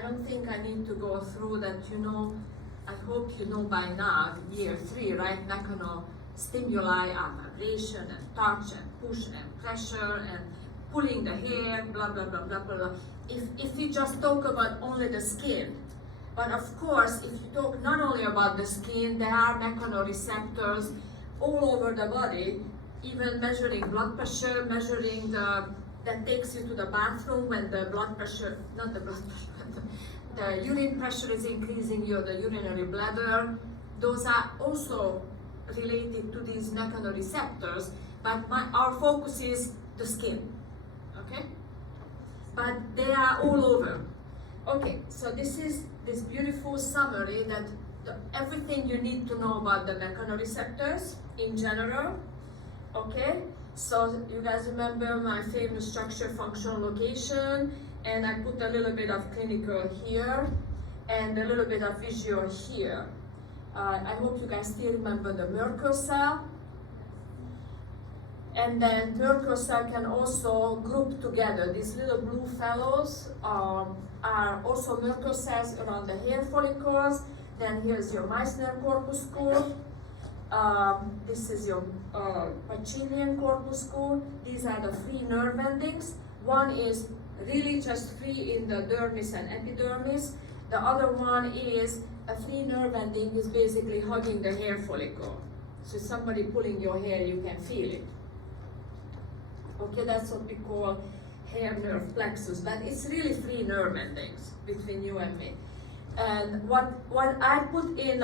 I don't think I need to go through that, you know, I hope you know by now, year 3, right? Mechanostimuli are vibration and touch and push and pressure and pulling the hair, blah, blah, blah, blah, blah, blah. If we just talk about only the skin, but of course, if you talk not only about the skin, there are mechanoreceptors all over the body, even measuring blood pressure, measuring that takes you to the bathroom when the blood pressure, not the blood pressure, the urine pressure is increasing, the urinary bladder. Those are also related to these mechanoreceptors, but our focus is the skin, okay? But they are all over. Okay, so this is this beautiful summary that everything you need to know about the mechanoreceptors in general, okay? So you guys remember my famous structure, function, location, and I put a little bit of clinical here and a little bit of visual here. I hope you guys still remember the Merkel cell. And then Merkel cell can also group together. These little blue fellows are also Merkel cells around the hair follicles. Then here's your Meissner corpuscle. This is your Pacinian corpuscle. These are the free nerve endings. One is really just free in the dermis and epidermis. The other one is a free nerve ending is basically hugging the hair follicle. So somebody pulling your hair, you can feel it. Okay, that's what we call hair nerve plexus, but it's really free nerve endings between you and me. And what I put in,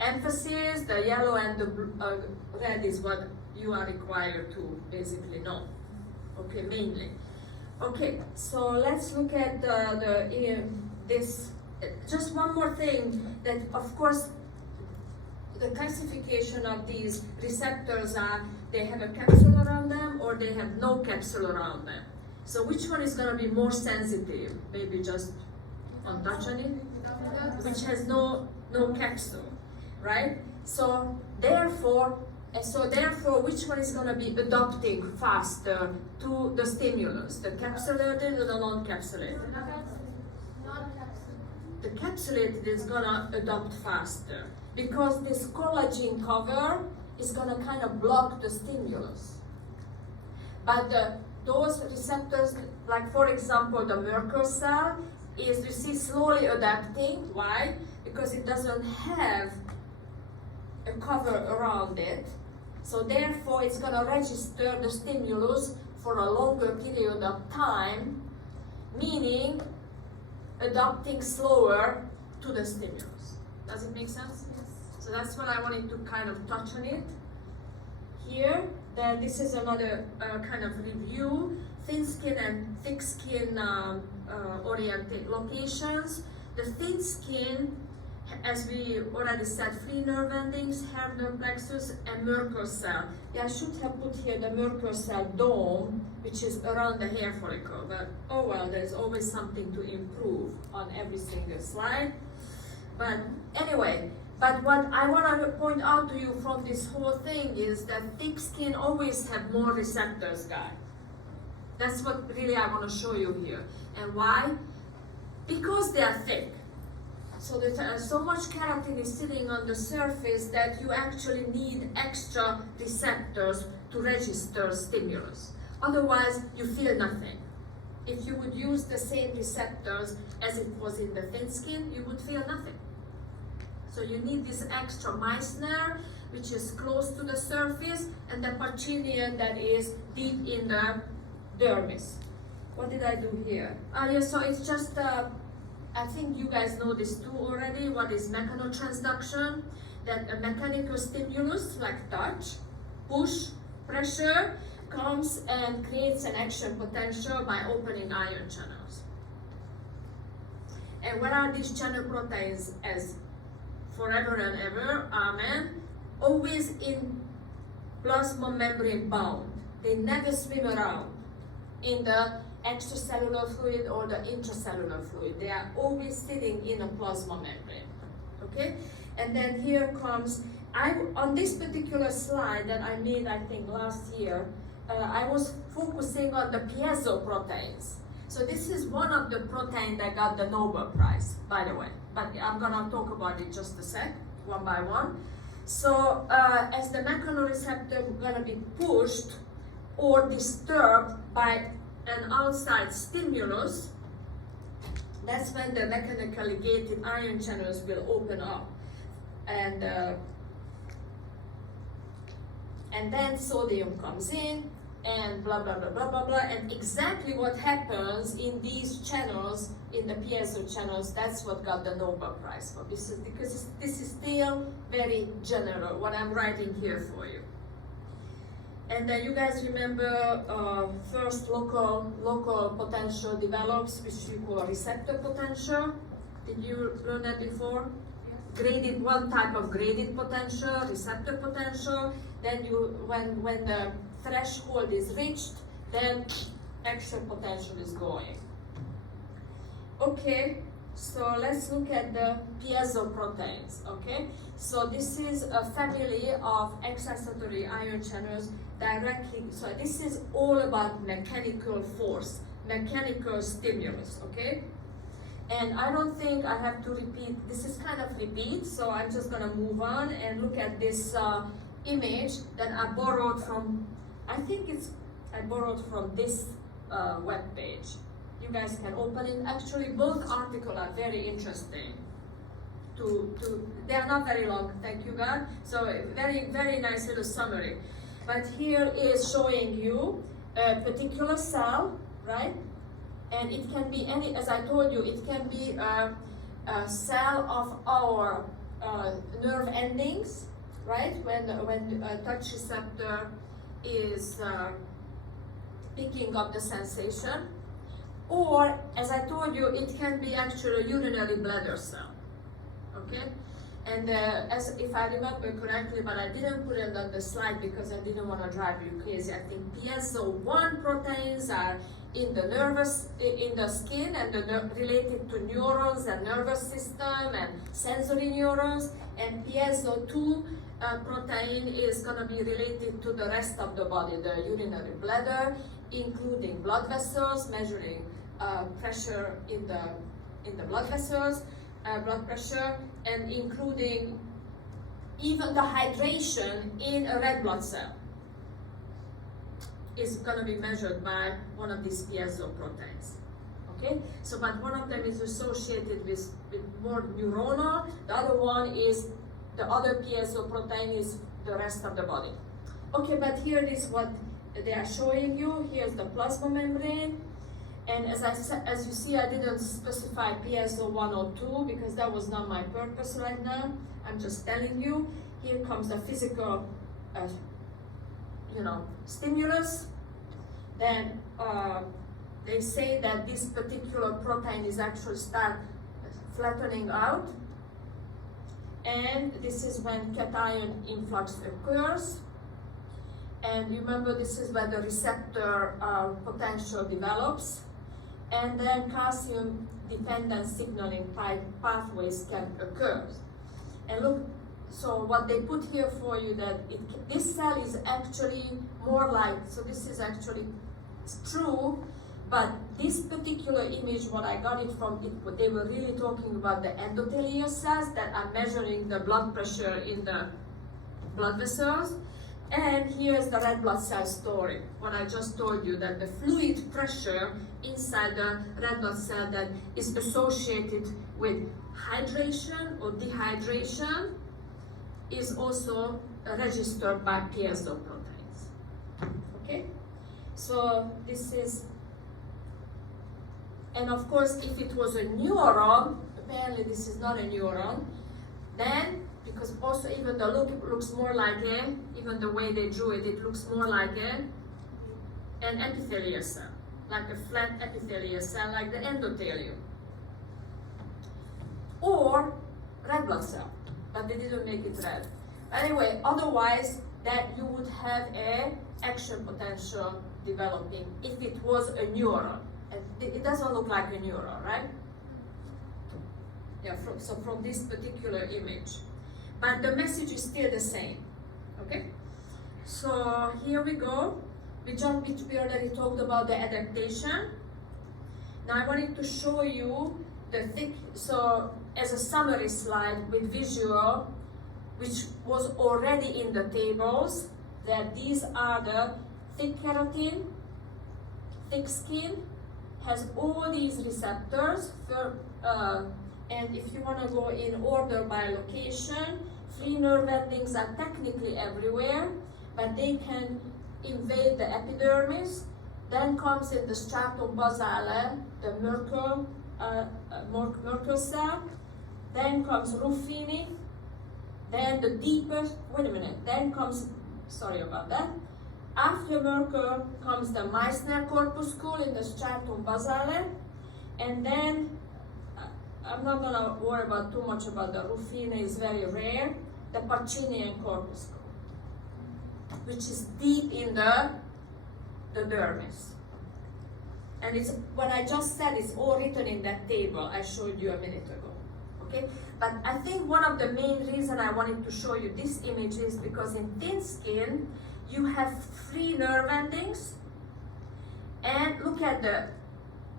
emphasis, the yellow and the red is what you are required to basically know. Okay, mainly. Okay, so let's look at this. Just one more thing, that of course the classification of these receptors are they have a capsule around them or they have no capsule around them. So which one is going to be more sensitive? Maybe just on touching it, which has no capsule, right? So therefore, which one is going to be adapting faster to the stimulus? The capsulated or the non-capsulated? The capsulated is going to adapt faster because this collagen cover is going to kind of block the stimulus. But those receptors, like for example the Merkel cell, is you see slowly adapting. Why? Because it doesn't have a cover around it. So therefore it's going to register the stimulus for a longer period of time, meaning adapting slower to the stimulus. Does it make sense? Yes. So that's what I wanted to kind of touch on it here. Then this is another kind of review. Thin skin and thick skin oriented locations. The thin skin, as we already said, free nerve endings, hair nerve plexus, and Merkel cell. Yeah, I should have put here the Merkel cell dome, which is around the hair follicle, but oh well, there's always something to improve on every single slide. But anyway, but what I want to point out to you from this whole thing is that thick skin always have more receptors, guys. That's what really I want to show you here. And why? Because they are thick. So there's so much keratin is sitting on the surface that you actually need extra receptors to register stimulus. Otherwise, you feel nothing. If you would use the same receptors as it was in the thin skin, you would feel nothing. So you need this extra Meissner, which is close to the surface, and the Pacinian that is deep in the dermis. What did I do here? Yeah, so it's just, I think you guys know this too already. What is mechanotransduction? That a mechanical stimulus like touch, push, pressure comes and creates an action potential by opening ion channels. And where are these channel proteins as forever and ever? Amen. Always in plasma membrane bound. They never swim around in the extracellular fluid or the intracellular fluid. They are always sitting in a plasma membrane. Okay? And then here comes, on this particular slide that I made, I think last year, I was focusing on the piezo proteins. So this is one of the protein that got the Nobel Prize, by the way. But I'm gonna talk about it just a sec, one by one. So as the mechanoreceptor is gonna be pushed or disturbed by an outside stimulus, that's when the mechanically gated ion channels will open up. And then sodium comes in, and blah, blah, blah, blah, blah, blah. And exactly what happens in these channels, in the piezo channels, that's what got the Nobel Prize for. Because this is still very general, what I'm writing here for you. And you guys remember first local potential develops, which we call receptor potential. Did you learn that before? Graded, one type of graded potential, receptor potential. Then when the threshold is reached, then action potential is going. Okay, so let's look at the piezo proteins. Okay, so this is a family of excitatory ion channels directly. So this is all about mechanical force, mechanical stimulus. Okay. And I don't think I have to repeat, this is kind of repeat, so I'm just gonna move on and look at this image that I borrowed from, I borrowed from this web page. You guys can open it. Actually, both articles are very interesting. They are not very long, thank you God. So very, very nice little summary. But here is showing you a particular cell, right? And it can be any, as I told you, it can be a cell of our nerve endings, right? When a touch receptor is picking up the sensation. Or, as I told you, it can be actually a urinary bladder cell, okay? And as if I remember correctly, but I didn't put it on the slide because I didn't want to drive you crazy. I think piezo1 proteins are in the skin and related to neurons and nervous system and sensory neurons, and piezo2 protein is going to be related to the rest of the body, the urinary bladder, including blood vessels, measuring pressure in the blood vessels, blood pressure, and including even the hydration in a red blood cell is going to be measured by one of these piezo proteins. Okay, so but one of them is associated with more neuronal, the other one is, the other piezo protein is the rest of the body. Okay, but here is what they are showing you. Here's the plasma membrane, and as you see, I didn't specify piezo1 or 2 because that was not my purpose right now. I'm just telling you. Here comes the physical stimulus. Then they say that this particular protein is actually start flattening out, and this is when cation influx occurs. And remember, this is where the receptor potential develops, and then calcium dependent signaling pathways can occur. And look, so what they put here for you, that this cell is actually more like, so this is actually true, but this particular image, what I got it from, they were really talking about the endothelial cells that are measuring the blood pressure in the blood vessels. And here's the red blood cell story, what I just told you, that the fluid pressure inside the red blood cell that is associated with hydration or dehydration is also registered by piezo proteins. Okay, so this is, and of course, if it was a neuron, apparently this is not a neuron, then, because also even the look, it looks more like even the way they drew it, it looks more like an epithelial cell, like a flat epithelial cell, like the endothelium. Or red blood cell, but they didn't make it red. Anyway, otherwise, that you would have a action potential developing if it was a neuron. And it doesn't look like a neuron, right? Yeah, so from this particular image. But the message is still the same, okay? So here we go. We already talked about the adaptation. Now I wanted to show you the thick, so as a summary slide with visual, which was already in the tables, that these are the thick keratin, thick skin, has all these receptors, and if you want to go in order by location, free nerve endings are technically everywhere, but they can invade the epidermis. Then comes in the stratum basale, the Merkel cell. Then comes Ruffini. Then the deepest, wait a minute, then comes, sorry about that. After Merkel comes the Meissner corpuscle in the stratum basale. And then, I'm not gonna worry about too much about the Ruffini, is very rare. The Pacinian corpuscle, which is deep in the dermis. And it's what I just said is all written in that table I showed you a minute ago. Okay? But I think one of the main reasons I wanted to show you this image is because in thin skin you have free nerve endings, and look at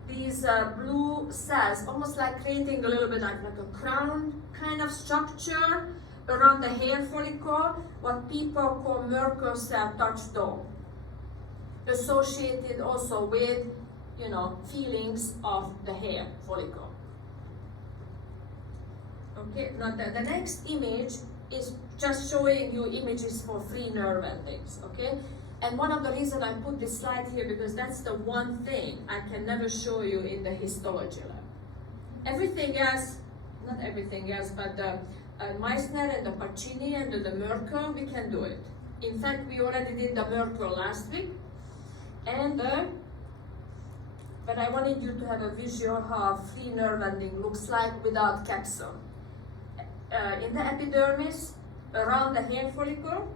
these blue cells, almost like creating a little bit like a crown kind of structure around the hair follicle, what people call Merkel cell touch dome, associated also with, you know, feelings of the hair follicle. Okay, now the next image is just showing you images for free nerve endings, okay? And one of the reasons I put this slide here, because that's the one thing I can never show you in the histology lab. Everything else, not everything else, but the Meissner and the Pacini and the Merkel, we can do it. In fact, we already did the Merkel last week. And but I wanted you to have a visual how free nerve ending looks like without capsule. In the epidermis, around the hair follicle,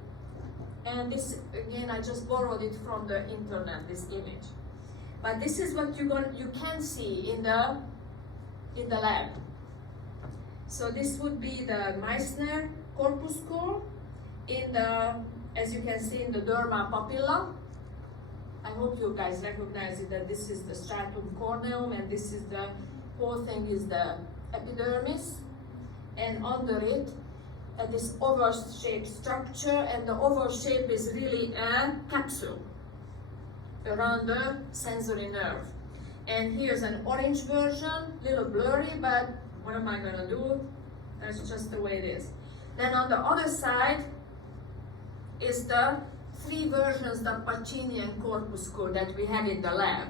and this again I just borrowed it from the internet, this image. But this is what you can see in the lab. So this would be the Meissner corpuscle in the, as you can see, in the derma papilla. I hope you guys recognize it, that this is the stratum corneum and this is the whole thing is the epidermis, and under it this oval-shaped structure, and the oval shape is really a capsule around the sensory nerve. And here's an orange version, little blurry, but what am I gonna do? That's just the way it is. Then on the other side is the three versions of Pacinian corpuscle that we have in the lab.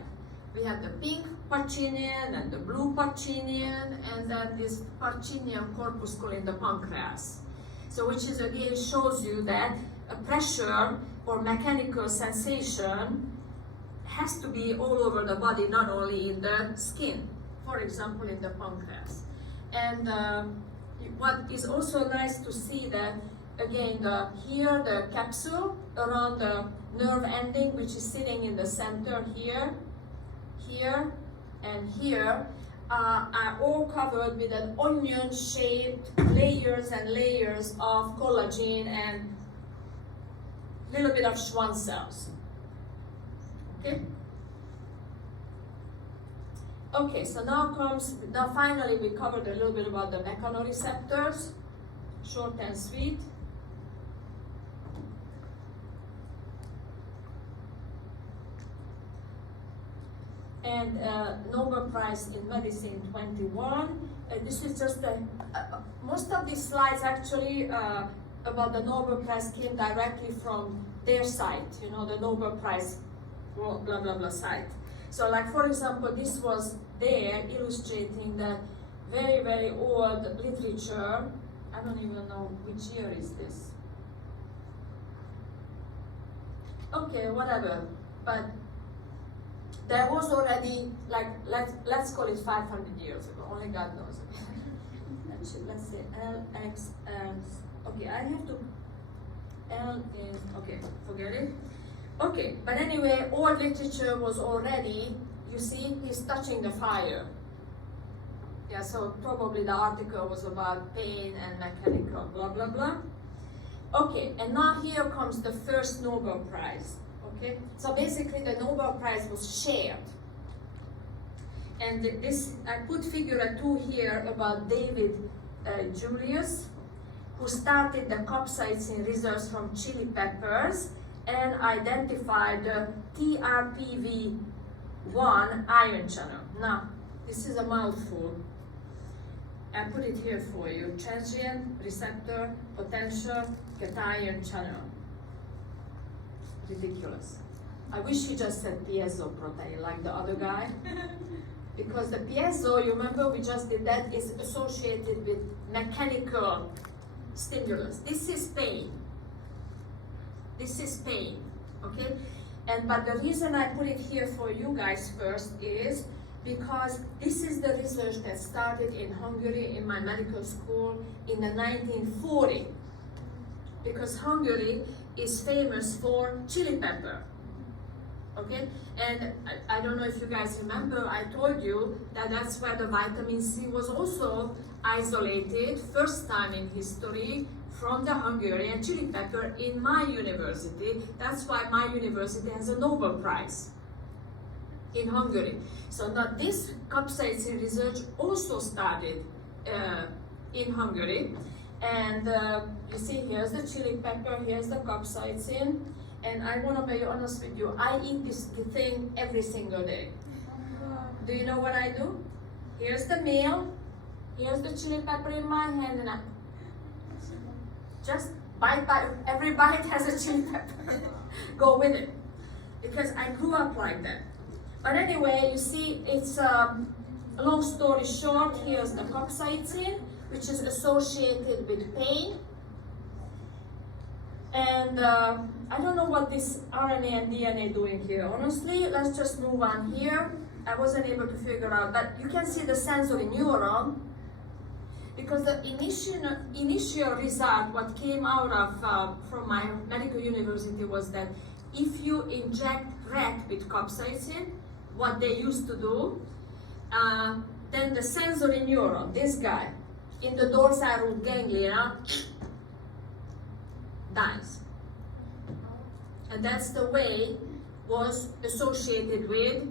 We have the pink Pacinian and the blue Pacinian, and then this Pacinian corpuscle in the pancreas. So which is again shows you that a pressure or mechanical sensation has to be all over the body, not only in the skin, for example in the pancreas. And what is also nice to see that again here the capsule around the nerve ending, which is sitting in the center here, here and here, are all covered with an onion-shaped layers and layers of collagen and a little bit of Schwann cells. Okay. Okay, so now finally we covered a little bit about the mechanoreceptors, short and sweet. And Nobel Prize in Medicine 21. This is just most of these slides actually about the Nobel Prize came directly from their site, you know, the Nobel Prize blah blah blah site. So like for example, this was there illustrating the very, very old literature. I don't even know which year is this. Okay, whatever, but there was already, like, let's call it 500 years ago, only God knows. Let's say LX, okay, I have to, L is, okay, forget it. Okay, but anyway, all literature was already, you see, he's touching the fire. Yeah, so probably the article was about pain and mechanical, blah, blah, blah. Okay, and now here comes the first Nobel Prize. Okay, so basically the Nobel Prize was shared. And this, I put figure 2 here about David Julius, who started the capsaicin research from chili peppers and identified the TRPV1 ion channel. Now, this is a mouthful. I put it here for you. Transient, receptor, potential, cation channel. Ridiculous. I wish he just said piezo protein like the other guy. Because the piezo, you remember we just did that, is associated with mechanical stimulus. This is pain. This is pain, okay? But the reason I put it here for you guys first is because this is the research that started in Hungary in my medical school in the 1940s. Because Hungary is famous for chili pepper. Okay, and I don't know if you guys remember, I told you that that's where the vitamin C was also isolated, first time in history, from the Hungarian chili pepper in my university. That's why my university has a Nobel Prize in Hungary. So now this capsaicin research also started in Hungary. And you see, here's the chili pepper, here's the capsaicin. And I want to be honest with you, I eat this thing every single day. Do you know what I do? Here's the meal, here's the chili pepper in my hand, and I just bite, every bite has a chili pepper. Go with it. Because I grew up like that. But anyway, you see, it's a long story short, here's the capsaicin, which is associated with pain. And I don't know what this RNA and DNA doing here. Honestly, let's just move on here. I wasn't able to figure out, but you can see the sensory neuron, because the initial result, what came out of from my medical university, was that if you inject rat with capsaicin, what they used to do, then the sensory neuron, this guy, in the dorsal root ganglia, dies. And that's the way was associated with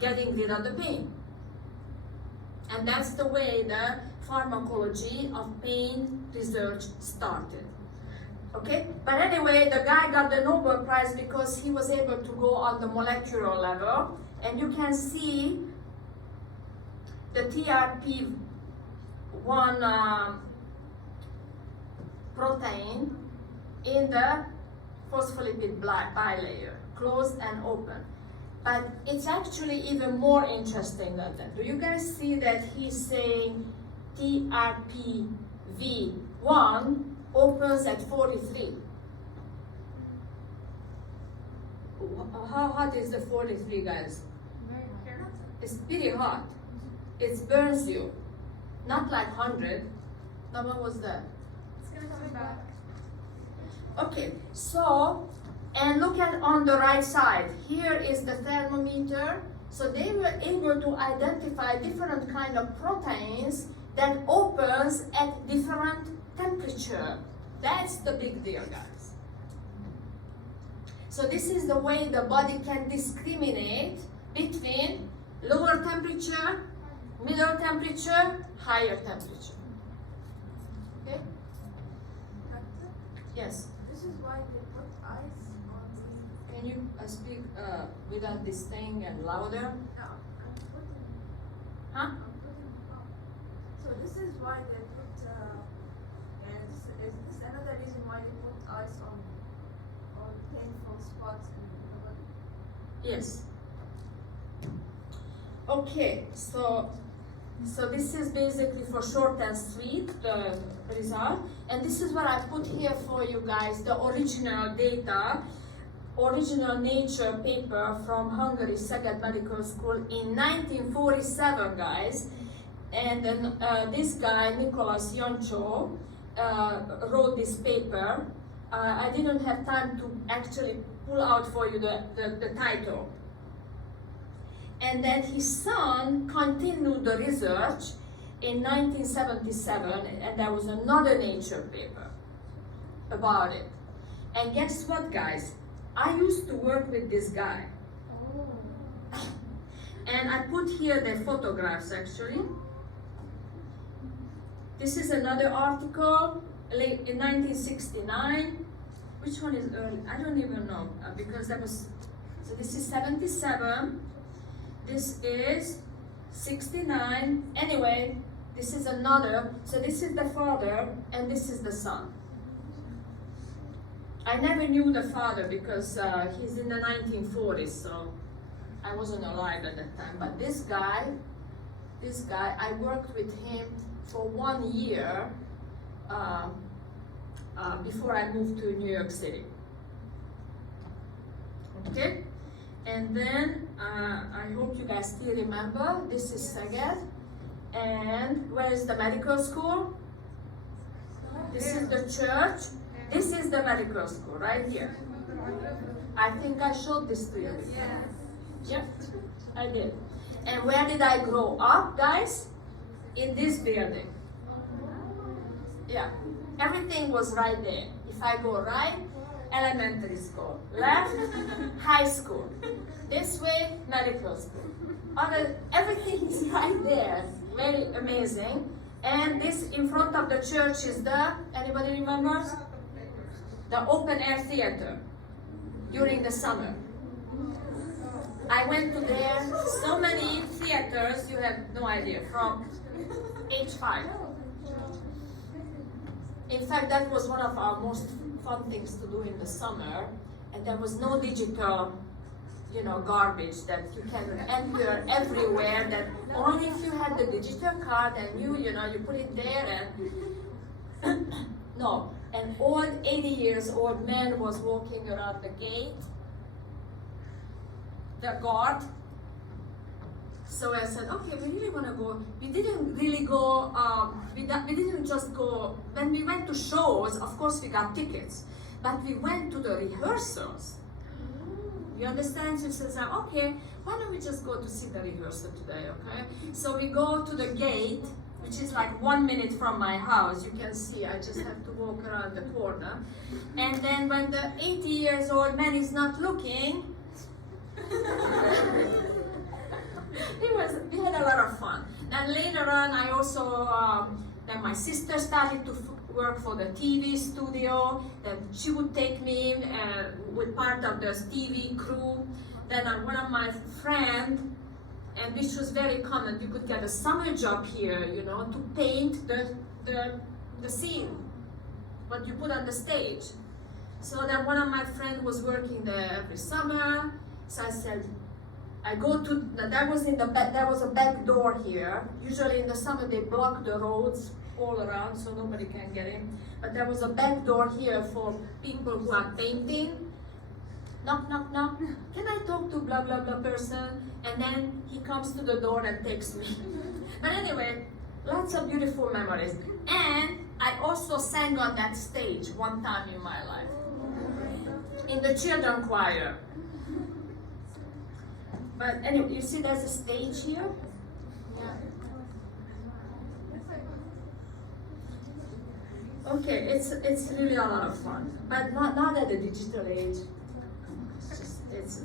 getting rid of the pain. And that's the way the pharmacology of pain research started. Okay? But anyway, the guy got the Nobel Prize because he was able to go on the molecular level, and you can see the TRP1 protein in the phospholipid bilayer, closed and open. But it's actually even more interesting than that. Do you guys see that he's saying TRPV1 opens at 43? How hot is the 43, guys? It's pretty hot. It burns you. Not like 100. Now what was that? It's gonna come back. Okay, so, and look at on the right side. Here is the thermometer. So they were able to identify different kind of proteins that opens at different temperature. That's the big deal, guys. So this is the way the body can discriminate between lower temperature, middle temperature, higher temperature. Okay? Yes. This is why they put ice on the. Can you speak without this thing and louder? No, I'm putting. Huh? I'm putting. Oh. So this is why they put. And is this another reason why they put ice on painful spots in the body? Yes. Okay, so this is basically for short and sweet, the result. And this is what I put here for you guys, the original data, original Nature paper from Hungary Szeged Medical School in 1947, guys. And then this guy, Nicholas Jancsó, wrote this paper. I didn't have time to actually pull out for you the title. And then his son continued the research in 1977, and there was another Nature paper about it. And guess what, guys? I used to work with this guy. And I put here the photographs actually. This is another article in 1969. Which one is early? I don't even know because that was, so this is 77. This is 69. Anyway, this is another. So this is the father and this is the son. I never knew the father because he's in the 1940s, so I wasn't alive at that time. But this guy, I worked with him for 1 year before I moved to New York City. Okay, and then I hope you guys still remember. This is Szeged, and where is the medical school? This is the church. This is the medical school right here. I think I showed this to you. Yes. Yep, I did. And where did I grow up, guys? In this building. Yeah, everything was right there. If I go right, elementary school. Left, high school. This way, medical school. Everything is right there. Very amazing. And this in front of the church is the, anybody remembers? The open air theater during the summer. I went to there, so many theaters, you have no idea, from age 5. In fact, that was one of our most fun things to do in the summer, and there was no digital, garbage that you can enter everywhere, that only if you had the digital card and you put it there and, no. An old 80 years old man was walking around the gate, the guard. So I said, okay, we really want to go. We didn't really go, we didn't just go, when we went to shows, of course we got tickets, but we went to the rehearsals. You understand? So he says, okay, why don't we just go to see the rehearsal today, okay? So we go to the gate, which is like 1 minute from my house. You can see, I just have to walk around the corner. And then when the 80 years old man is not looking, we had a lot of fun. And later on, I also, then my sister started to work for the TV studio. Then she would take me with part of the TV crew. Then one of my friends, and which was very common, you could get a summer job here, to paint the scene, what you put on the stage. So then one of my friends was working there every summer. So I said, there was a back door here. Usually in the summer they block the roads all around so nobody can get in. But there was a back door here for people who are painting. Knock, knock, knock. Can I talk to blah, blah, blah person? And then he comes to the door and takes me. But anyway, lots of beautiful memories. And I also sang on that stage one time in my life. In the children choir. But anyway, you see there's a stage here? Yeah. Okay, it's really a lot of fun. But not at the digital age. It's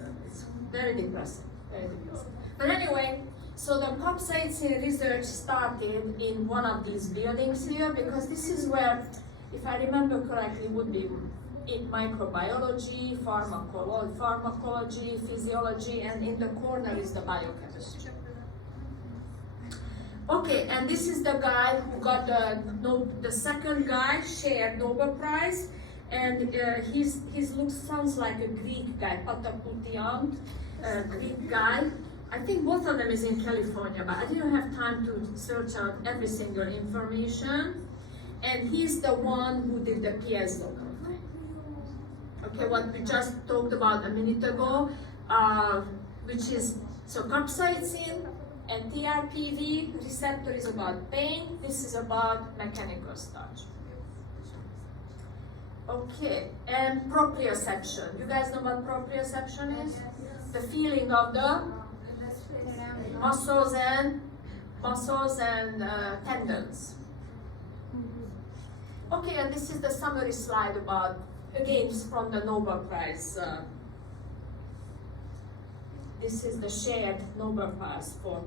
very depressing, very depressing. But anyway, so the capsaicin research started in one of these buildings here because this is where, if I remember correctly, would be in microbiology, pharmacology, physiology, and in the corner is the biochemistry. Okay, and this is the guy who got the second guy shared Nobel Prize. And his look sounds like a Greek guy, Pataputian, Greek guy. I think both of them is in California, but I didn't have time to search out every single information. And he's the one who did the piezo thing. Okay, what we just talked about a minute ago, which is, so capsaicin and TRPV receptor is about pain, this is about mechanical starch. Okay, and proprioception. You guys know what proprioception is? The feeling of the muscles and tendons. Okay, and this is the summary slide about, again, from the Nobel Prize this is the shared Nobel Prize for.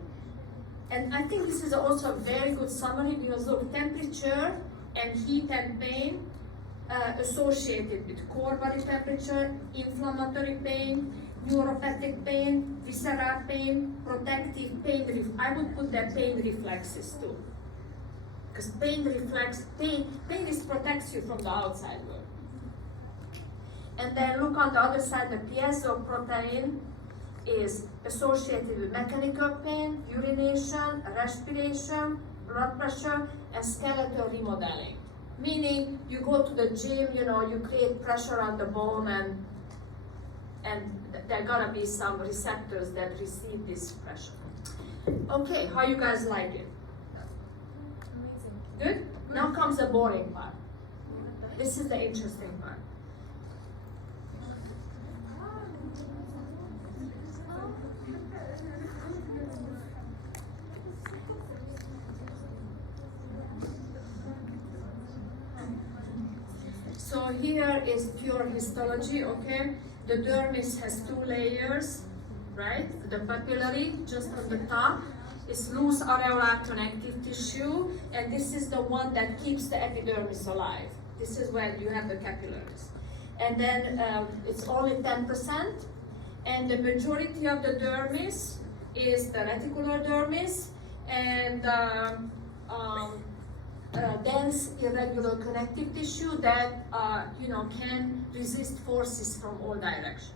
And I think this is also a very good summary because look, temperature and heat and pain associated with core body temperature, inflammatory pain, neuropathic pain, visceral pain, protective pain. I would put that pain reflexes too. Because pain protects you from the outside world. And then look on the other side, the piezo protein is associated with mechanical pain, urination, respiration, blood pressure, and skeletal remodeling. Meaning you go to the gym, you create pressure on the bone and there are gonna be some receptors that receive this pressure. Okay, how you guys like it? Amazing. Good? Now comes the boring part. This is the interesting part. So here is pure histology, okay? The dermis has 2 layers, right? The papillary, just on the top, is loose areolar connective tissue, and this is the one that keeps the epidermis alive. This is where you have the capillaries. And then it's only 10%, and the majority of the dermis is the reticular dermis, and dense irregular connective tissue that can resist forces from all directions.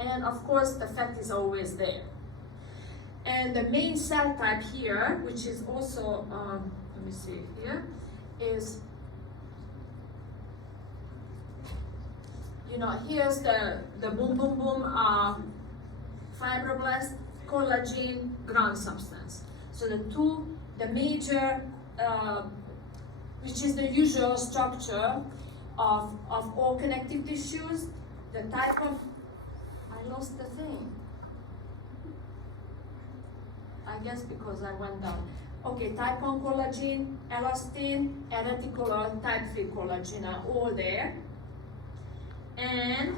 And of course the fat is always there. And the main cell type here, which is also let me see here, is here's the boom boom boom fibroblast, collagen, ground substance. So the major which is the usual structure of all connective tissues. The type of, I lost the thing. I guess because I went down. Okay, type 1 collagen, elastin, and reticular type 3 collagen are all there. And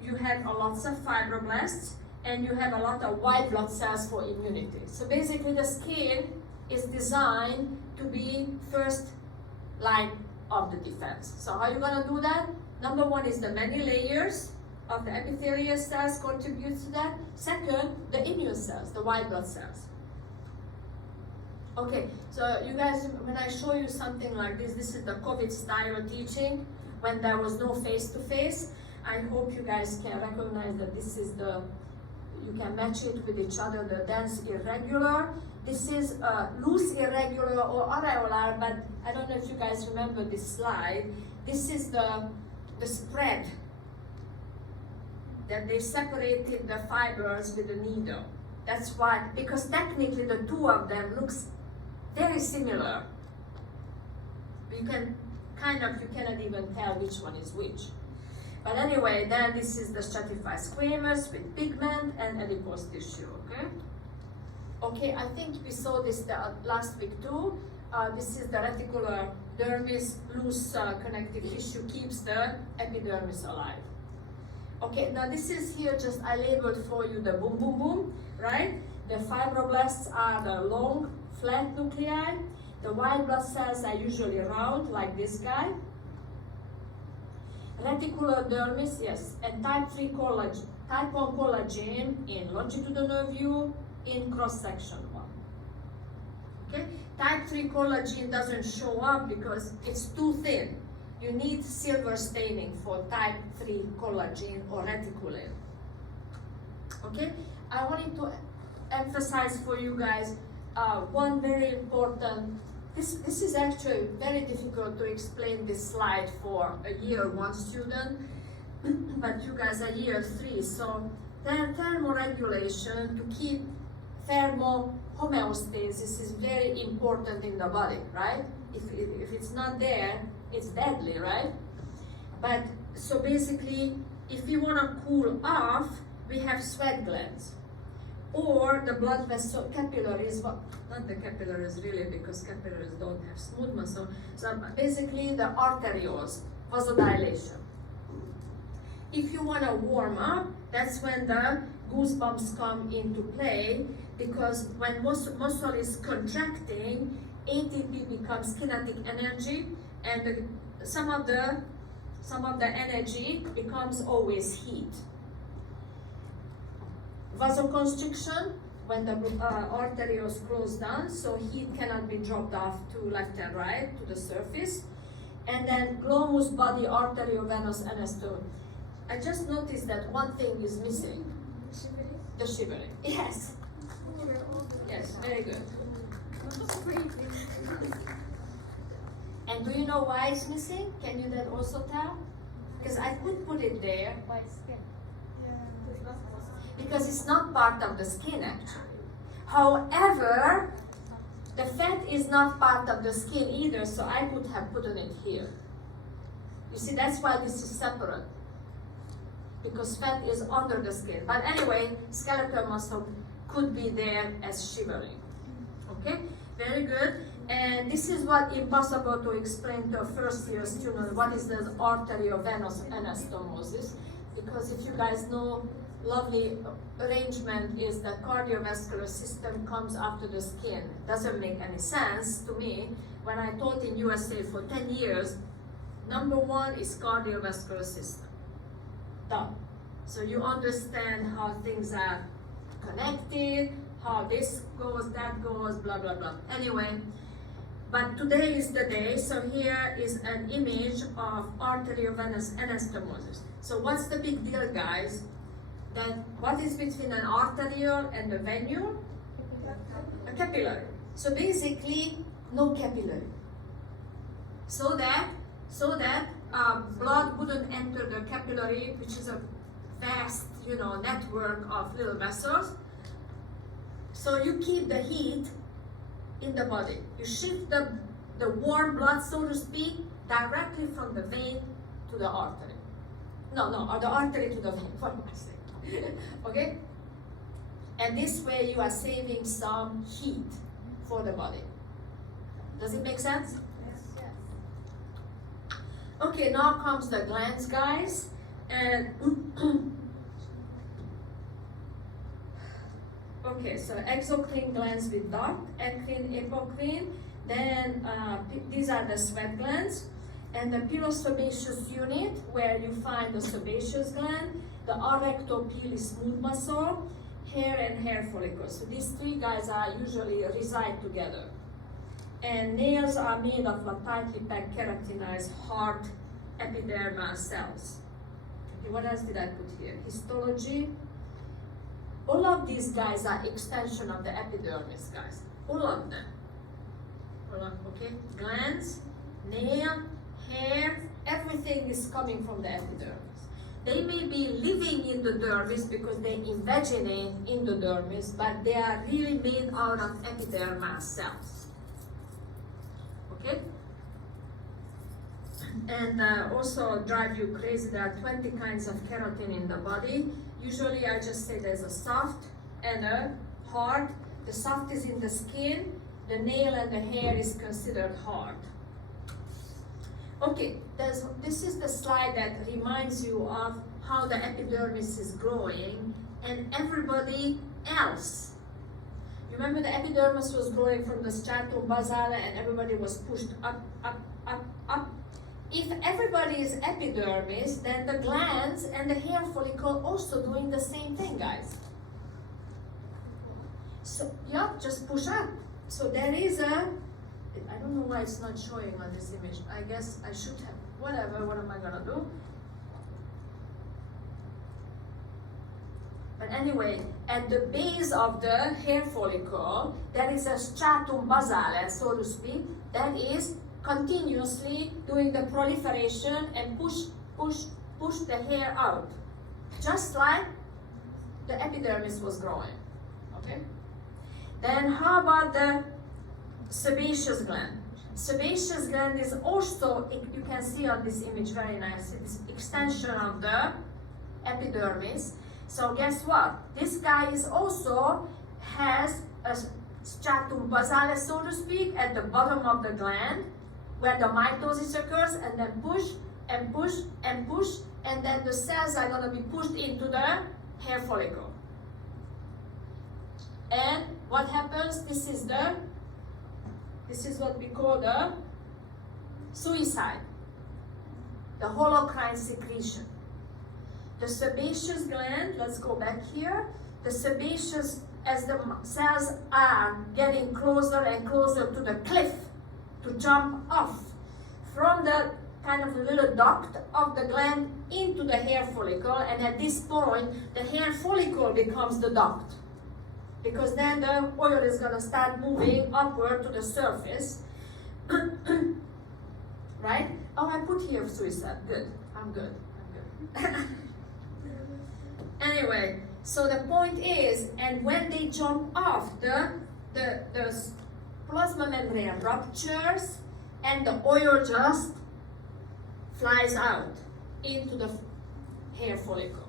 you have lots of fibroblasts, and you have a lot of white blood cells for immunity. So basically the skin is designed to be first line of the defense. So how are you gonna do that? Number 1 is the many layers of the epithelial cells contributes to that. Second, the immune cells, the white blood cells. Okay, so you guys, when I show you something like this is the COVID style teaching, when there was no face-to-face. I hope you guys can recognize that this is you can match it with each other, the dense irregular. This is loose irregular or areolar, but I don't know if you guys remember this slide. This is the spread that they separated the fibers with the needle. That's why, because technically the 2 of them looks very similar. You cannot even tell which one is which. But anyway, then this is the stratified squamous with pigment and adipose tissue, okay? Okay, I think we saw this last week too. This is the reticular dermis, loose connective tissue keeps the epidermis alive. Okay, now this is here just I labeled for you the boom boom boom, right? The fibroblasts are the long, flat nuclei. The white blood cells are usually round, like this guy. Reticular dermis, yes, and type 3 collagen, type 1 collagen in longitudinal view, in cross-section 1. Okay, type 3 collagen doesn't show up because it's too thin. You need silver staining for type 3 collagen or reticulin. Okay, I wanted to emphasize for you guys one very important. This is actually very difficult to explain this slide for a year 1 student, but you guys are year 3, so thermoregulation to keep thermohomeostasis is very important in the body, right? If it's not there, it's deadly, right? But so basically, if we want to cool off, we have sweat glands. Or the blood vessel capillaries, well, not the capillaries really, because capillaries don't have smooth muscle. So basically the arterioles, vasodilation. If you want to warm up, that's when the goosebumps come into play, because when muscle is contracting, ATP becomes kinetic energy, and some of the energy becomes always heat. Vasoconstriction, when the arterioles close down, so heat cannot be dropped off to left and right to the surface. And then glomus body arteriovenous anastomose. I just noticed that one thing is missing. Shivering. The shivering. Yes. Yes, very good. And do you know why it's missing? Can you then also tell? Because I could put it there. By skin. Because it's not part of the skin actually. However, the fat is not part of the skin either, so I could have put it here. You see, that's why this is separate. Because fat is under the skin. But anyway, skeletal muscle could be there as shivering. Okay, very good. And this is what impossible to explain to a first year student, what is the arteriovenous anastomosis. Because if you guys know, lovely arrangement is the cardiovascular system comes after the skin. Doesn't make any sense to me. When I taught in USA for 10 years, number one is cardiovascular system. Done. So you understand how things are connected, how this goes, that goes, blah, blah, blah. Anyway, but today is the day, so here is an image of arteriovenous anastomosis. So what's the big deal, guys? Then what is between an arteriole and a venule? A capillary. So basically, no capillary. So that blood wouldn't enter the capillary, which is a vast, network of little vessels. So you keep the heat in the body. You shift the warm blood, so to speak, directly from the vein to the artery. Or the artery to the vein, for my sake. Okay? And this way you are saving some heat for the body. Does it make sense? Yes. Okay, now comes the glands, guys. And okay, so exocrine glands with dark, endocrine, apocrine. Then these are the sweat glands. And the pilosebaceous unit, where you find the sebaceous gland, the arrectopili smooth muscle, hair and hair follicles. So these three guys are usually reside together. And nails are made of tightly packed keratinized hard epidermal cells. Okay, what else did I put here? Histology. All of these guys are extension of the epidermis, guys. All of them. Okay, glands, nail, hair, everything is coming from the epidermis. They may be living in the dermis because they invaginate in the dermis, but they are really made out of epidermal cells. Okay? And also drive you crazy, there are 20 kinds of keratin in the body. Usually I just say there's a soft and a hard. The soft is in the skin, the nail and the hair is considered hard. Okay, this is the slide that reminds you of how the epidermis is growing and everybody else. You remember the epidermis was growing from the stratum basale and everybody was pushed up, up, up, up. If everybody is epidermis, then the glands and the hair follicle also doing the same thing, guys. So, yeah, just push up. So there is I don't know why it's not showing on this image. I guess I should have, whatever, what am I gonna do? But anyway, at the base of the hair follicle, there is a stratum basale, so to speak, that is continuously doing the proliferation and push the hair out. Just like the epidermis was growing, okay? Then how about the sebaceous gland? Sebaceous gland is also, you can see on this image very nicely, this extension of the epidermis. So guess what? This guy is also has a stratum basale, so to speak, at the bottom of the gland, where the mitosis occurs, and then push and push and push, and then the cells are going to be pushed into the hair follicle. And what happens? This is what we call the suicide, the holocrine secretion. The sebaceous gland, let's go back here. The sebaceous, as the cells are getting closer and closer to the cliff to jump off from the kind of little duct of the gland into the hair follicle, and at this point the hair follicle becomes the duct, because then the oil is going to start moving upward to the surface. Right? Oh, I put here suicide. Good. I'm good. Anyway, so the point is, and when they jump off, the plasma membrane ruptures and the oil just flies out into the hair follicle.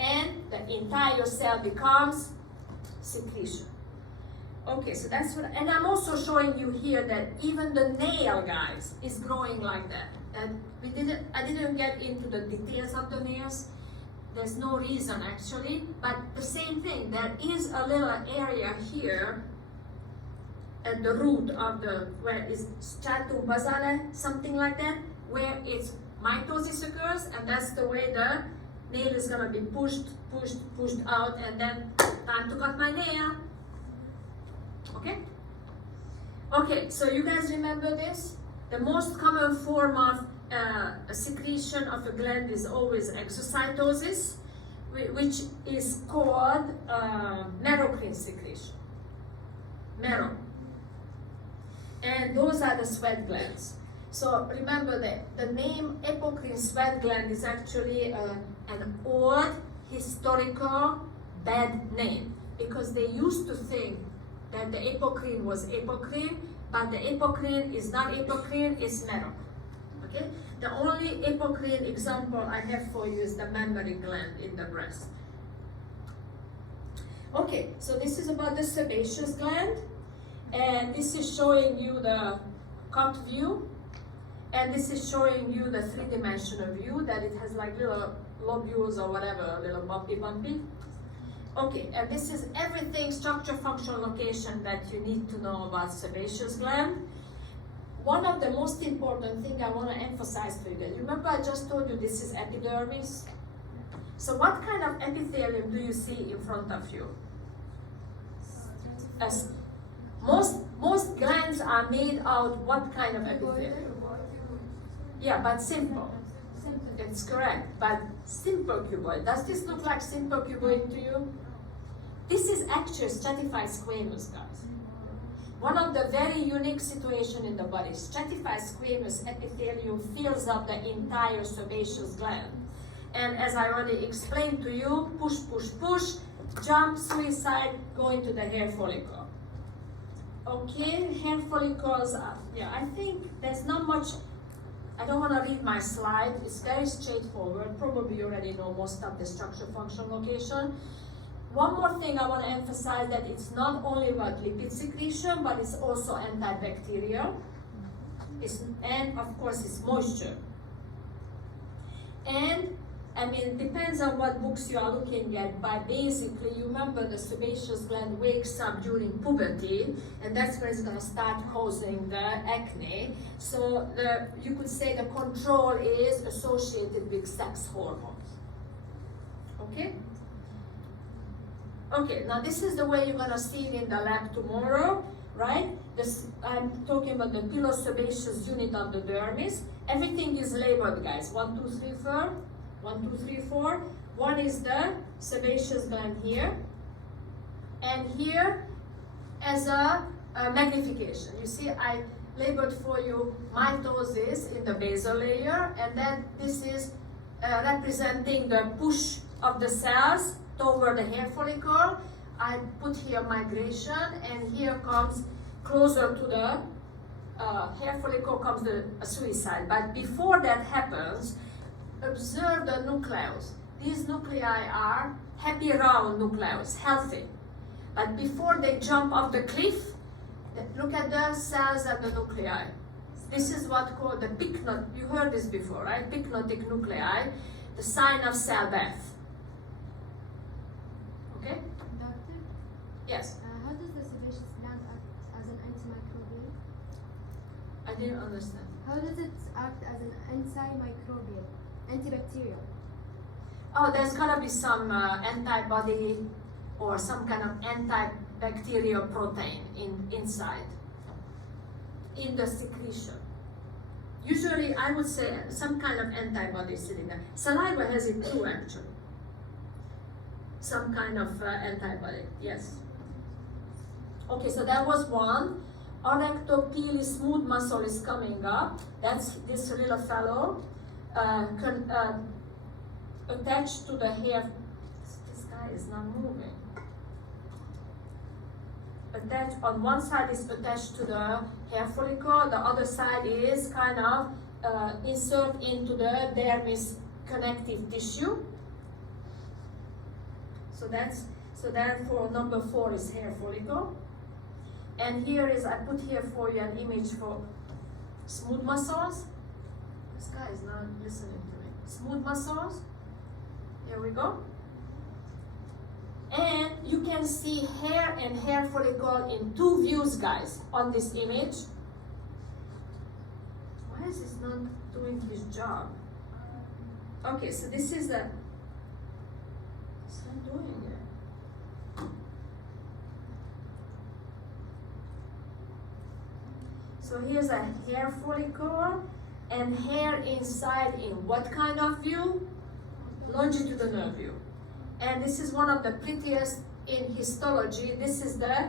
And the entire cell becomes secretion. Okay, so that's what, and I'm also showing you here that even the nail, guys, is growing like that. And I didn't get into the details of the nails. There's no reason actually, but the same thing. There is a little area here at the root of the, where is stratum basale, something like that, where it's mitosis occurs, and that's the way the nail is gonna be pushed out, and then time to cut my nail. Okay? Okay, so you guys remember this? The most common form of a secretion of a gland is always exocytosis, which is called merocrine secretion. Mero. And those are the sweat glands. So remember that the name apocrine sweat gland is actually an old historical bad name, because they used to think that the apocrine was apocrine, but the apocrine is not apocrine, it's mero. Okay? The only apocrine example I have for you is the mammary gland in the breast. Okay, so this is about the sebaceous gland, and this is showing you the cut view, and this is showing you the three-dimensional view, that it has like little lobules or whatever, little bumpy. Okay, and this is everything, structure, function, location that you need to know about sebaceous gland. One of the most important thing I want to emphasize for you guys, remember I just told you this is epidermis? So what kind of epithelium do you see in front of you? As most glands are made out what kind of epithelium? Yeah, but simple. That's correct, but simple cuboid. Does this look like simple cuboid to you? This is actually stratified squamous, guys. One of the very unique situations in the body. Stratified squamous epithelium fills up the entire sebaceous gland. And as I already explained to you, push, jump, suicide, go into the hair follicle. Okay, hair follicles, yeah, I think there's not much. I don't want to read my slide. It's very straightforward. Probably you already know most of the structure, function, location. One more thing I want to emphasize, that it's not only about lipid secretion, but it's also antibacterial. And of course it's moisture. And I mean, it depends on what books you are looking at, but basically, you remember the sebaceous gland wakes up during puberty, and that's where it's going to start causing the acne. So you could say the control is associated with sex hormones. Okay? Okay, now this is the way you're going to see it in the lab tomorrow, right? I'm talking about the pilosebaceous unit of the dermis. Everything is labeled, guys. 1, 2, 3, 4. 1, 2, 3, 4. One is the sebaceous gland here, and here as a magnification. You see, I labeled for you mitosis in the basal layer, and then this is representing the push of the cells toward the hair follicle. I put here migration, and here comes closer to the hair follicle comes the suicide. But before that happens, observe the nucleus. These nuclei are happy round nucleus, healthy. But before they jump off the cliff, look at the cells and the nuclei. This is what called the pycnotic. You heard this before, right? Pycnotic nuclei, the sign of cell death. Okay? Yes, How does the sebaceous gland act as an antimicrobial? I didn't understand. How does it act as an antimicrobial, antibacterial? Oh, there's gonna be some antibody or some kind of antibacterial protein inside in the secretion. Usually, I would say some kind of antibody sitting there. Saliva has it too, actually. Some kind of antibody, yes. Okay, so that was one. Orectopili smooth muscle is coming up. That's this little fellow attached to the hair. This guy is not moving. Attached on one side is attached to the hair follicle. The other side is kind of insert into the dermis connective tissue. So therefore number 4 is hair follicle. And here is, I put here for you an image for smooth muscles. This guy is not listening to me. Smooth muscles. Here we go. And you can see hair and hair follicle in 2 views, guys, on this image. Why is this not doing his job? Okay, so this is the, it's not doing it. So here's a hair follicle and hair inside in what kind of view? Longitudinal view. And this is one of the prettiest in histology. This is the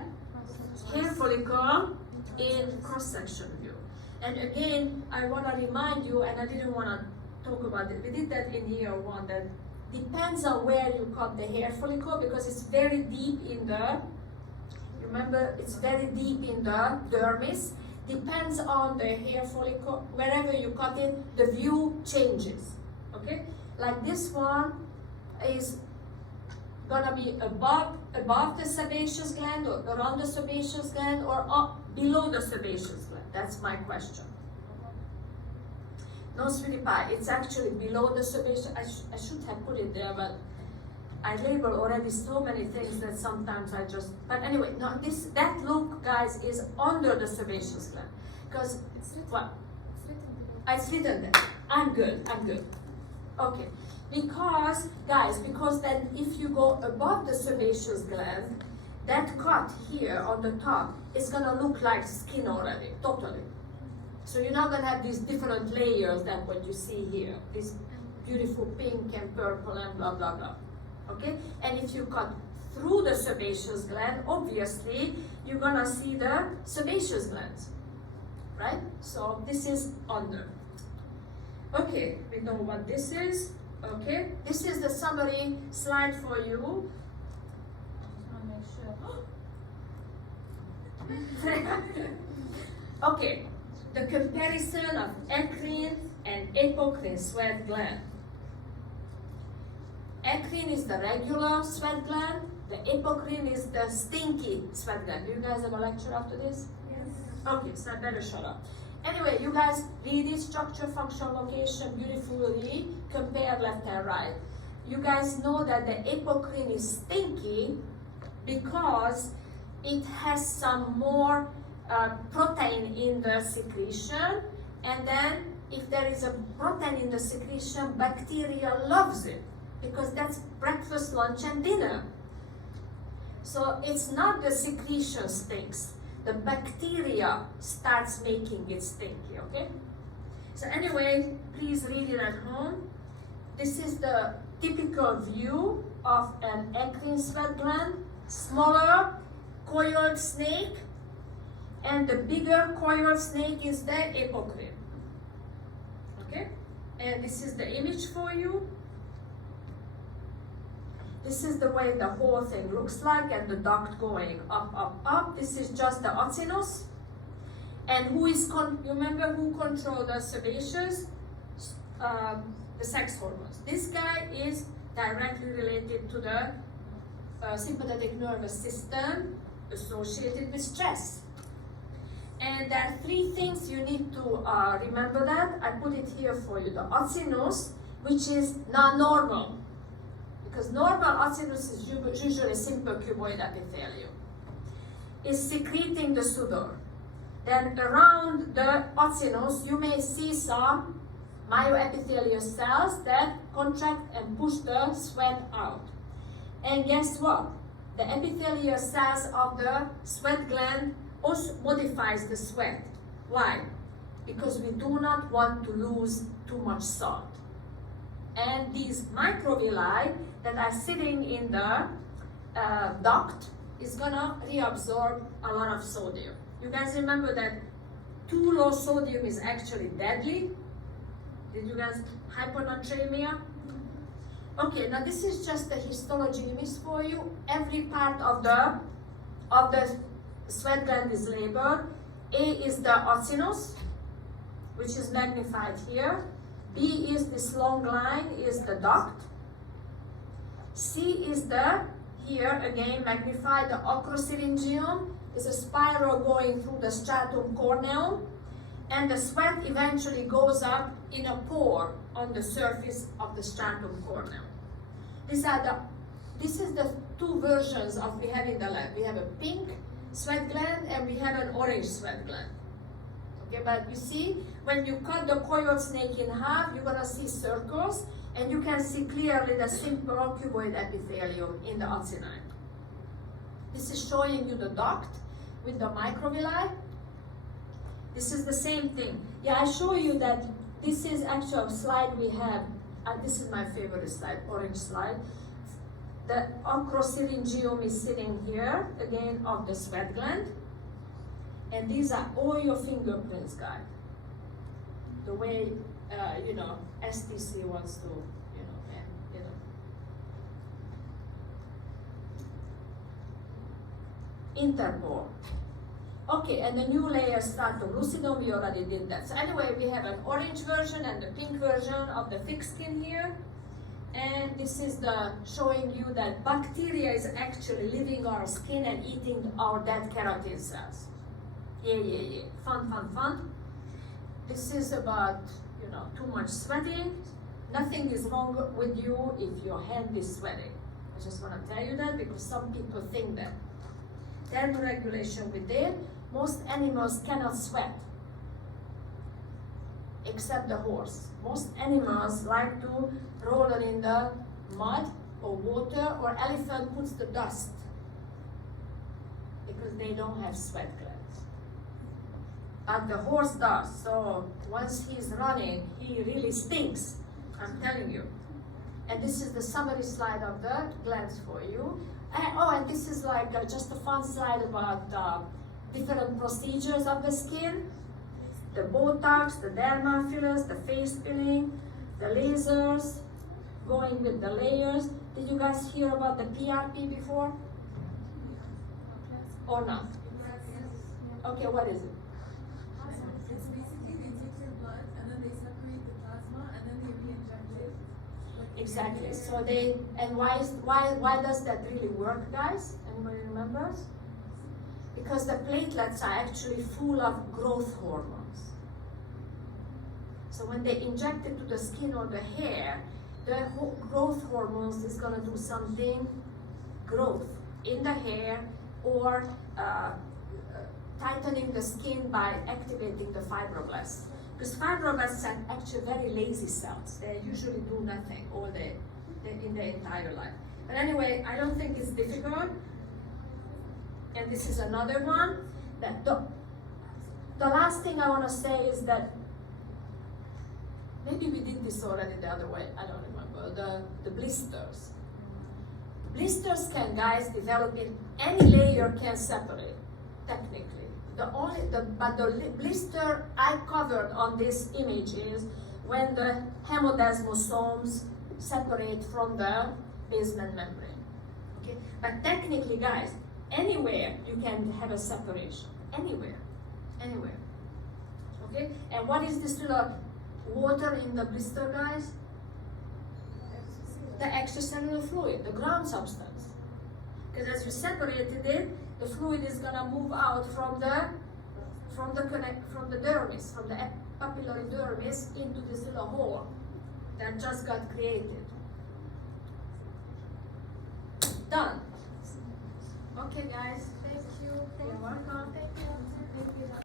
hair follicle in cross-section view. And again, I want to remind you, and I didn't want to talk about it, we did that in year 1, that depends on where you cut the hair follicle, because it's very deep in the, remember, it's very deep in the dermis. Depends on the hair follicle, wherever you cut it, the view changes, okay? Like this one is gonna be above the sebaceous gland, or around the sebaceous gland, or up below the sebaceous gland. That's my question. No, sweetie pie, it's actually below the sebaceous. I should have put it there, but I label already so many things that sometimes I just, but anyway, no, that look, guys, is under the sebaceous gland. Because, what? It's written there. I'm good. Okay. Because, guys, because then if you go above the sebaceous gland, that cut here on the top is gonna look like skin already, totally. So you're not gonna have these different layers than what you see here. This beautiful pink and purple and blah, blah, blah. Okay? And if you cut through the sebaceous gland, obviously, you're gonna see the sebaceous glands, right? So this is under. Okay, we know what this is. Okay, this is the summary slide for you. Okay, the comparison of endocrine and apocrine sweat gland. Endocrine is the regular sweat gland. The apocrine is the stinky sweat gland. Do you guys have a lecture after this? Yes. Okay, so I better shut up. Anyway, you guys read it, structure, function, location, beautifully, compare left and right. You guys know that the apocrine is stinky because it has some more protein in the secretion, and then if there is a protein in the secretion, bacteria loves it because that's breakfast, lunch, and dinner. So it's not the secretion stinks. The bacteria starts making it stinky, okay? So anyway, please read it at home. This is the typical view of an endocrine sweat gland. Smaller coiled snake, and the bigger coiled snake is the apocrine. Okay? And this is the image for you. This is the way the whole thing looks like, and the duct going up, up, up. This is just the ocynus. And who is, you remember who controls the sebaceous? The sex hormones. This guy is directly related to the sympathetic nervous system associated with stress. And there are 3 things you need to remember that. I put it here for you. The ocynus, which is not normal. Because normal ocynus is usually simple cuboid epithelium. is secreting the sudor. Then around the ocinus, you may see some myoepithelial cells that contract and push the sweat out. And guess what? The epithelial cells of the sweat gland also modifies the sweat. Why? Because we do not want to lose too much salt. And these microvilli that are sitting in the duct is gonna reabsorb a lot of sodium. You guys remember that too low sodium is actually deadly? Did you guys hyponatremia? Okay, now this is just a histology image for you. Every part of the sweat gland is labeled. A is the ocinus, which is magnified here. B is this long line, is the duct. C is the, here again magnified, the acrosyringium, is a spiral going through the stratum corneum, and the sweat eventually goes up in a pore on the surface of the stratum corneum. This is the two versions of we have in the lab. We have a pink sweat gland and we have an orange sweat gland. Okay, but you see, when you cut the coiled snake in half, you're gonna see circles, and you can see clearly the simple cuboid epithelium in the ocini. This is showing you the duct with the microvilli. This is the same thing. Yeah, I show you that this is actually a slide we have. This is my favorite slide, orange slide. The acrosyringium is sitting here, again, of the sweat gland. And these are all your fingerprints, guys. The way, STC wants to, Interpol. Okay, and the new layer stratum lucidum, we already did that. So anyway, we have an orange version and the pink version of the thick skin here. And this is the showing you that bacteria is actually living our skin and eating our dead keratin cells. Yeah. Fun. This is about, too much sweating. Nothing is wrong with you if your hand is sweating. I just want to tell you that because some people think that. Thermoregulation within. Most animals cannot sweat, except the horse. Most animals like to roll in the mud or water, or elephant puts the dust because they don't have sweat glands. But the horse does, so once he's running, he really stinks, I'm telling you. And this is the summary slide of the glands for you. And this is like just a fun slide about different procedures of the skin. The Botox, the derma fillers, the face filling, the lasers, going with the layers. Did you guys hear about the PRP before? Or not? Okay, what is it? It's basically they take your blood and then they separate the plasma and then they re-inject it. Exactly. So why does that really work, guys? Anybody remembers? Because the platelets are actually full of growth hormones. So when they inject it to the skin or the hair, the growth hormones is going to do something growth in the hair, or tightening the skin by activating the fibroblasts. Because fibroblasts are actually very lazy cells. They usually do nothing all day in their entire life. But anyway, I don't think it's difficult. And this is another one. That the last thing I want to say is that maybe we did this already the other way. I don't remember. The blisters. Blisters can, guys, develop in any layer can separate, technically. But the blister I covered on this image is when the hemodesmosomes separate from the basement membrane. Okay? But technically, guys, anywhere you can have a separation. Anywhere. Okay? And what is this little water in the blister, guys? The extracellular fluid, the ground substance. Because as you separated it, the fluid is gonna move out from the dermis, from the papillary dermis into this little hole that just got created. Done. Okay, guys. Thank you. You're welcome. Thank you.